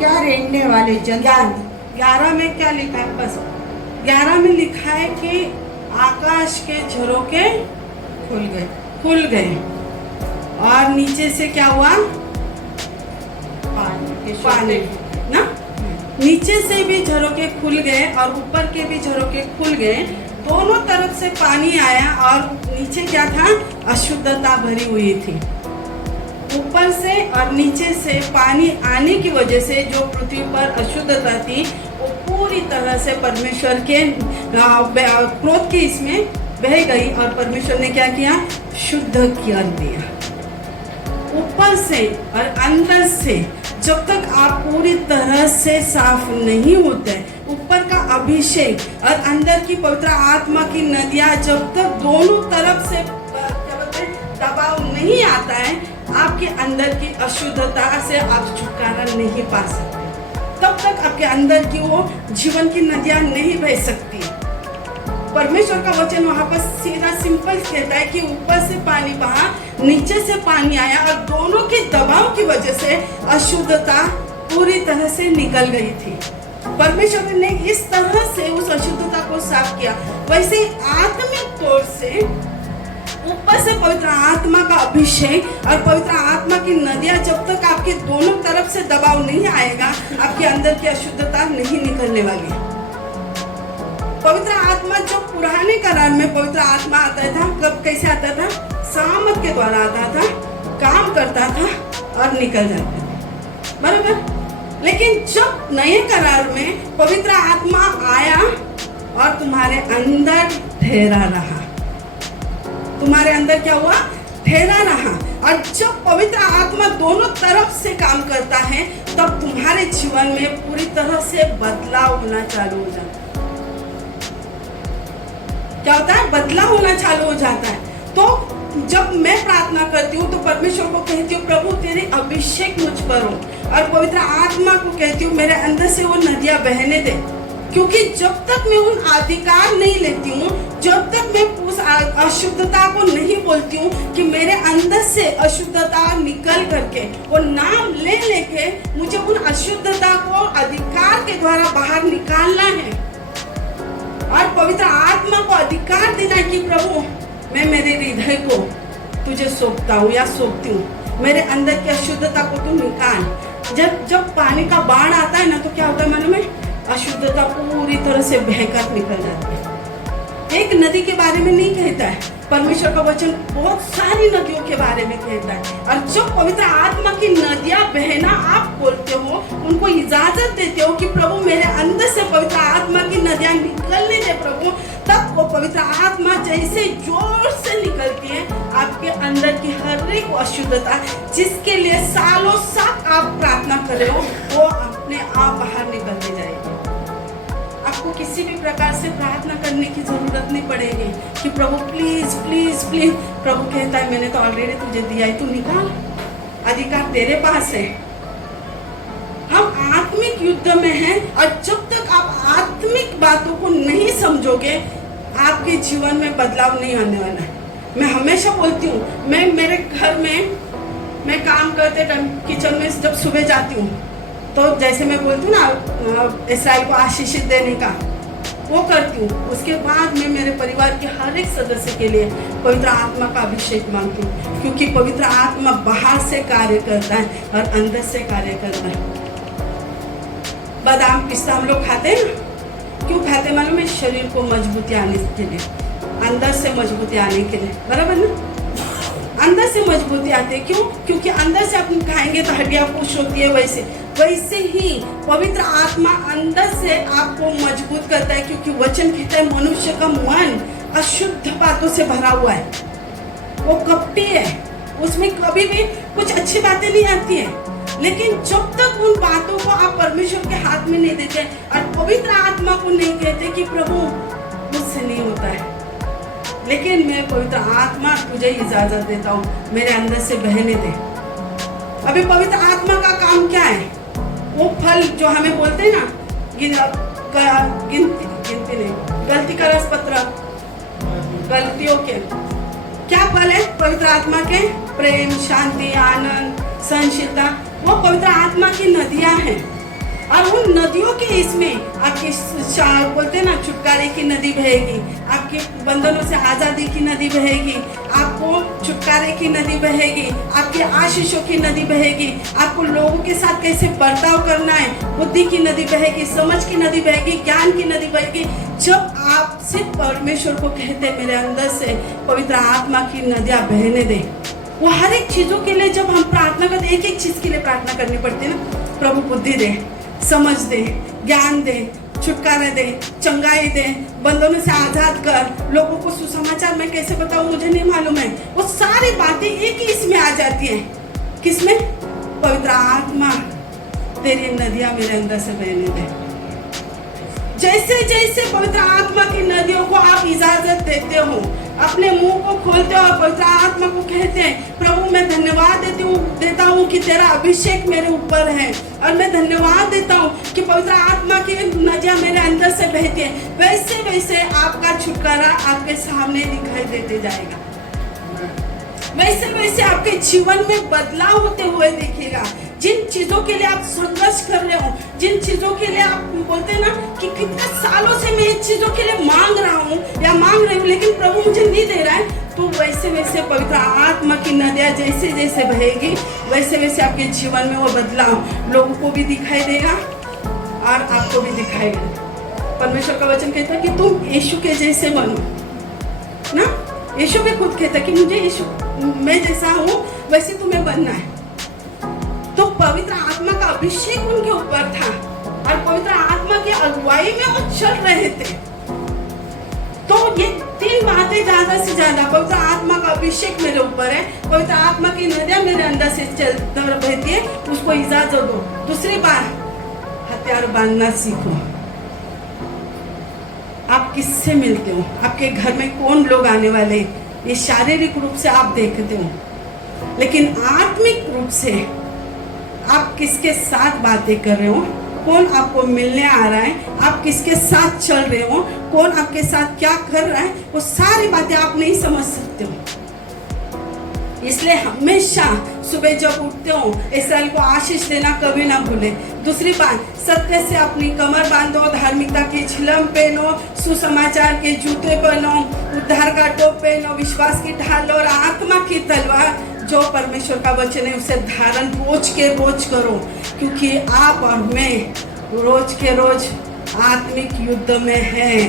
क्या रेंगने वाले जंतु। 11 में क्या लिखा है? बस 11 में लिखा है कि आकाश के झरोके खुल गए और नीचे से क्या हुआ? पानी ना, नीचे से भी झरोके खुल गए और ऊपर के भी झरोके खुल गए। दोनों तरफ से पानी आया और नीचे क्या था? अशुद्धता भरी हुई थी। ऊपर से और नीचे से पानी आने की वजह से जो पृथ्वी पर अशुद्धता थी वो पूरी तरह से परमेश्वर के क्रोध के इसमें बह गई और परमेश्वर ने क्या किया? शुद्ध कर दिया। ऊपर से और अंदर से जब तक आप पूरी तरह से साफ नहीं होते, ऊपर का अभिषेक और अंदर की पवित्र आत्मा की नदियां जब तक दोनों तरफ से दबाव नहीं आता है, आपके अंदर की अशुद्धता से आप छुटकारा नहीं पा सकते। तब तक आपके अंदर की वो जीवन की नदियां नहीं बह सकती। परमेश्वर का वचन वहां पर सीधा सिंपल कहता है कि ऊपर से पानी बहा, नीचे से पानी आया और दोनों के दबाव की वजह से अशुद्धता पूरी तरह से निकल गई थी। परमेश्वर ने इस तरह से उस अशुद्धता को साफ किया। वैसे आत्मिक तौर से ऊपर से पवित्र आत्मा का अभिषेक और पवित्र आत्मा की नदियां जब तक आपके दोनों तरफ से दबाव नहीं आएगा, आपके अंदर की अशुद्धता नहीं निकलने वाली। पवित्र आत्मा जो पुराने करार में पवित्र आत्मा आता था, कब कैसे आता था? सामर्थ के द्वारा आता था, काम करता था और निकल जाता था, बराबर। लेकिन जब नए करार में पवित्र आत्मा आया और तुम्हारे अंदर ठहरा रहा, तुम्हारे अंदर क्या हुआ? ठहरा रहा। और जब पवित्र आत्मा दोनों तरफ से काम करता है तब तुम्हारे जीवन में पूरी तरह से बदलाव होना चालू हो जाता है। क्या होता है? बदलाव होना चालू हो जाता है। तो जब मैं प्रार्थना करती हूँ तो परमेश्वर को कहती हूँ, प्रभु तेरे अभिषेक मुझ पर हो, और पवित्र आत्मा को कहती हूँ मेरे अंदर से वो नदियां बहने दे। क्योंकि जब तक मैं उन अधिकार नहीं लेती हूँ, जब तक मैं उस अशुद्धता को नहीं बोलती हूँ कि मेरे अंदर से अशुद्धता निकल करके वो नाम ले लेके मुझे उन अशुद्धता को अधिकार के द्वारा बाहर निकालना है और पवित्र आत्मा को अधिकार देना है कि प्रभु मैं मेरे हृदय को तुझे सौंपता हूँ या सौंपती हूँ, मेरे अंदर की अशुद्धता को तू निकाल। जब पानी का बाढ़ आता है ना तो क्या होता है मालूम है? अशुद्धता पूरी तरह से बहकर निकल जाती है। एक नदी के बारे में नहीं कहता है, परमेश्वर का वचन बहुत सारी नदियों के बारे में कहता है। और जब पवित्र आत्मा की नदियां बहना आप बोलते हो, उनको इजाजत देते हो कि प्रभु मेरे अंदर से पवित्र आत्मा की नदियां निकलने दे प्रभु, तब वो पवित्र आत्मा जैसे जोर से निकलती है, आपके अंदर की हर एक अशुद्धता जिसके लिए सालों साल आप प्रार्थना कर रहे हो, वो अपने आप बाहर निकलती जाएगी। आपको किसी भी प्रकार से प्रार्थना करने की जरूरत नहीं पड़ेगी कि प्रभु प्लीज प्लीज प्लीज। प्रभु कहता है मैंने तो ऑलरेडी तुझे दिया है, तू निकाल, अधिकार तेरे पास है। हम आत्मिक युद्ध में हैं और जब तक आप आत्मिक बातों को नहीं समझोगे, आपके जीवन में बदलाव नहीं आने वाला है। मैं हमेशा बोलती हूँ, मैं मेरे घर में मैं काम करते टाइम किचन में जब सुबह जाती हूँ तो जैसे मैं बोलती हूँ ना इस्राएल को आशीषित देने का, वो करती हूँ। उसके बाद मैं मेरे परिवार के हर एक सदस्य के लिए पवित्र आत्मा का अभिषेक मांगती हूँ, क्योंकि पवित्र आत्मा बाहर से कार्य करता है और अंदर से कार्य करता है। बादाम पिस्ता हम लोग खाते हैं ना, क्यों खाते मालूम है? शरीर को मजबूती आने के लिए, अंदर से मजबूती आने के लिए, बराबर ना? अंदर से मजबूती आती है। क्यों? क्योंकि अंदर से अपन खाएंगे तो हड्डियां पुष्ट होती है। वैसे ही पवित्र आत्मा अंदर से आपको मजबूत करता है, क्योंकि वचन कहता है मनुष्य का मन अशुद्ध बातों से भरा हुआ है, वो कपटी है, उसमें कभी भी कुछ अच्छी बातें नहीं आती है। लेकिन जब तक उन बातों को आप परमेश्वर के हाथ में नहीं देते और पवित्र आत्मा को नहीं कहते कि प्रभु मुझसे नहीं होता है, लेकिन मैं पवित्र आत्मा तुझे इजाजत देता हूँ मेरे अंदर से बहने दे। अभी पवित्र आत्मा का काम क्या है? वो फल जो हमें बोलते हैं ना, गिनती नहीं, गलती का रसपत्र, गलतियों के क्या फल है पवित्र आत्मा के? प्रेम, शांति, आनंद, सहनशीलता, वो पवित्र आत्मा की नदियां हैं। और उन नदियों के इसमें आपकी बोलते हैं ना, छुटकारे की नदी बहेगी, आपके बंधनों से आज़ादी की नदी बहेगी, आपको छुटकारे की नदी बहेगी, आपके आशीषों की नदी बहेगी, आपको लोगों के साथ कैसे बर्ताव करना है, बुद्धि की नदी बहेगी, समझ की नदी बहेगी, ज्ञान की नदी बहेगी। जब आप सिर्फ परमेश्वर को कहते हैं मेरे अंदर से पवित्र आत्मा की नदियाँ बहने दे, वो हर एक चीज़ों के लिए जब हम प्रार्थना करते, एक एक चीज़ के लिए प्रार्थना करनी पड़ती है ना, प्रभु बुद्धि दे, समझ दे, ज्ञान दे, छुटकारा दे, चंगाई दे, बंधनों से आजाद कर, लोगों को सुसमाचार मैं कैसे बताऊं मुझे नहीं मालूम है, वो सारी बातें एक ही इसमें आ जाती है। किसमें? पवित्र आत्मा तेरी नदियां मेरे अंदर से बहने दे। जैसे जैसे पवित्र आत्मा की नदियों को आप इजाजत देते हो, अपने मुंह को खोलते हो और पवित्र आत्मा को कहते हैं प्रभु मैं धन्यवाद देता हूँ कि तेरा अभिषेक मेरे ऊपर है, और मैं धन्यवाद देता हूँ कि पवित्र आत्मा की नदियाँ मेरे अंदर से बहती है, वैसे वैसे आपका छुटकारा आपके सामने दिखाई देते जाएगा, वैसे वैसे आपके जीवन में बदलाव होते हुए दिखेगा। जिन चीजों के लिए आप संघर्ष कर रहे हो, जिन चीजों के लिए आप बोलते हैं ना कि कितने सालों से मैं इन चीजों के लिए मांग रहा हूँ या मांग रही हूँ लेकिन प्रभु मुझे नहीं दे रहा है, तो वैसे वैसे पवित्र आत्मा की नदियाँ जैसे जैसे बहेगी वैसे वैसे आपके जीवन में वो बदलाव लोगों को भी दिखाई देगा और आपको भी दिखाई देगा। परमेश्वर का वचन कहता है कि तुम यीशु के जैसे बनो ना, यीशु भी खुद कहता है कि मुझे यीशु मैं जैसा हूँ वैसे तुम्हें बनना है। तो पवित्र आत्मा का अभिषेक उनके ऊपर था और पवित्र आत्मा की अगुवाई में वो चल रहे थे। तो ये तीन बातें ज्यादा से ज्यादा, पवित्र आत्मा का अभिषेक मेरे ऊपर है, पवित्र आत्मा की नदियां मेरे अंदर से चलती रहती है, उसको इजाजत दो। दूसरी बात, हथियार बांधना सीखो। आप किससे मिलते हो, आपके घर में कौन लोग आने वाले, ये शारीरिक रूप से आप देखते हो, लेकिन आत्मिक रूप से आप किसके साथ बातें कर रहे हो, कौन आपको मिलने आ रहा है, आप किसके साथ चल रहे हो, कौन आपके साथ क्या कर रहा है, वो सारी बातें आप नहीं समझ सकते हो। इसलिए हमेशा सुबह जब उठते हो इस्राएल को आशीष देना कभी ना भूले। दूसरी बात, सत्य से अपनी कमर बांधो, धार्मिकता की छिलम पहनो, सुसमाचार के जूते पहनो, उद्धार का टोप पहनो, विश्वास की ढाल और आत्मा की तलवार जो परमेश्वर का वचन है उसे धारण रोज के रोज करो, क्योंकि आप और मैं रोज के रोज आत्मिक युद्ध में हैं।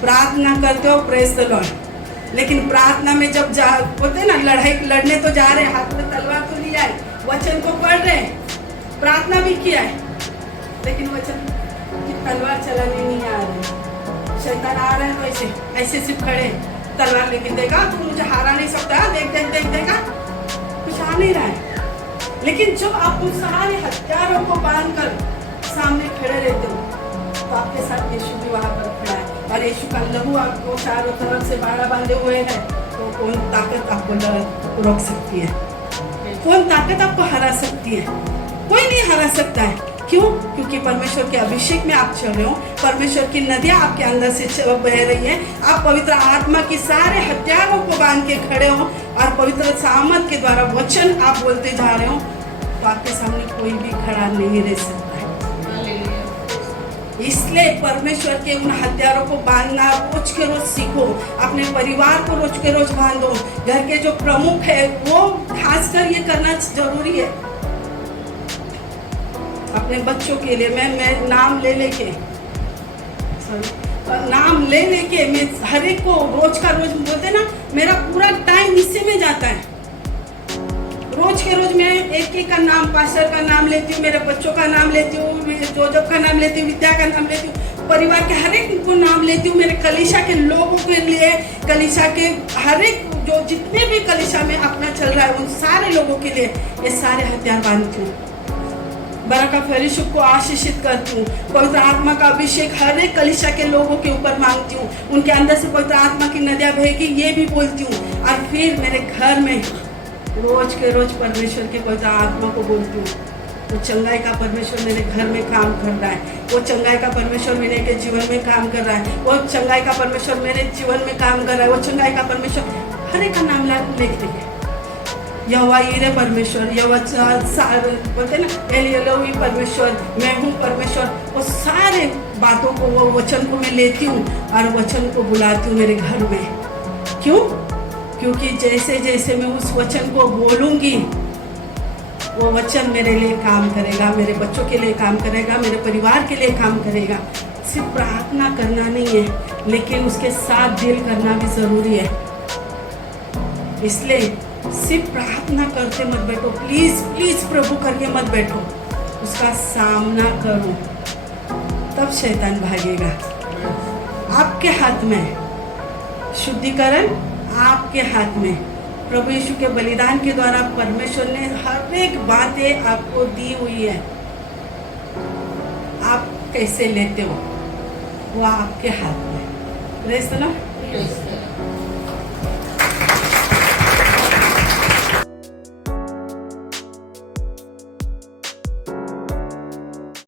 प्रार्थना करते हो, प्रेज द लॉर्ड, लेकिन प्रार्थना में जब बोलते ना लड़ाई लड़ने तो जा रहे, हाथ में तलवार तो लिया है, वचन को पढ़ रहे, प्रार्थना भी किया है, लेकिन वचन की तलवार चलाने नहीं आ रहे। शैतान आ रहा है तो ऐसे ऐसे सिर्फ खड़े तलवार लेके देगा तो मुझे हारा नहीं सकता, देख देख देख देगा, कुछ आ नहीं रहा है। लेकिन जब आप उन सारे हथियारों को बांधकर सामने खड़े रहते हो तो आपके साथ यीशु भी वहां पर खड़ा है और यीशु का लहू आपको चारों तरफ से बाड़ा बांधे हुए है, तो कौन ताकत आपको रोक सकती है, कौन ताकत आपको हरा सकती है? कोई नहीं हरा सकता है। क्यों? क्योंकि परमेश्वर के अभिषेक में आप चल रहे हो, परमेश्वर की नदियां आपके अंदर से बह रही है, आप पवित्र आत्मा की सारे हथियारों को बांध के खड़े हो और पवित्र सामर्थ के द्वारा वचन आप बोलते जा रहे हो, तो आपके सामने कोई भी खड़ा नहीं रह सकता है। इसलिए परमेश्वर के उन हथियारों को बांधना रोज के रोज सीखो, अपने परिवार को रोज के रोज बांधो, घर के जो प्रमुख है वो खासकर ये करना जरूरी है। अपने बच्चों के लिए मैं नाम ले लेके मैं हर एक को रोज का रोज बोलते ना, मेरा पूरा टाइम इसी में जाता है। रोज के रोज मैं एक एक का नाम, पास्टर का नाम लेती हूँ, मेरे बच्चों का नाम लेती हूँ, जोजब का नाम लेती हूँ, विद्या का नाम लेती हूँ, परिवार के हर एक को नाम लेती हूँ, मेरे कलीसिया के लोगों के लिए, कलीसिया के हर एक जो जितने भी कलीसिया में अपना चल रहा है उन सारे लोगों के लिए ये सारे हथियार बांधती हूँ। बरका फरीशुक को आशीषित करती हूँ, पवित्र आत्मा का अभिषेक हर एक कलीसिया के लोगों के ऊपर मांगती हूँ, उनके अंदर से पवित्र आत्मा की नदियाँ बहेगी ये भी बोलती हूँ। और फिर मेरे घर में रोज के रोज परमेश्वर के पवित्र आत्मा को बोलती हूँ, वो चंगाई का परमेश्वर मेरे घर में काम कर रहा है, वो चंगाई का परमेश्वर मेरे के जीवन में काम कर रहा है, वो चंगाई का परमेश्वर मेरे जीवन में काम कर रहा है, वो चंगाई का परमेश्वर हर एक का नाम लिख देंगे। यहोवा यीरे परमेश्वर, यहोवा बोलते ना एलोही परमेश्वर, मैं हूँ परमेश्वर, वो सारे बातों को, वो वचन को मैं लेती हूँ और वचन को बुलाती हूँ मेरे घर में। क्यों? क्योंकि जैसे जैसे मैं उस वचन को बोलूँगी वो वचन मेरे लिए काम करेगा, मेरे बच्चों के लिए काम करेगा, मेरे परिवार के लिए काम करेगा। सिर्फ प्रार्थना करना नहीं है, लेकिन उसके साथ डील करना भी ज़रूरी है। इसलिए सिर्फ प्रार्थना करते मत बैठो, प्लीज़ प्लीज़ प्रभु करके मत बैठो, उसका सामना करो, तब शैतान भागेगा। आपके हाथ में शुद्धिकरण, आपके हाथ में। प्रभु यीशु के बलिदान के द्वारा परमेश्वर ने हर एक बातें आपको दी हुई है। आप कैसे लेते हो वो आपके हाथ में। Praise the Lord.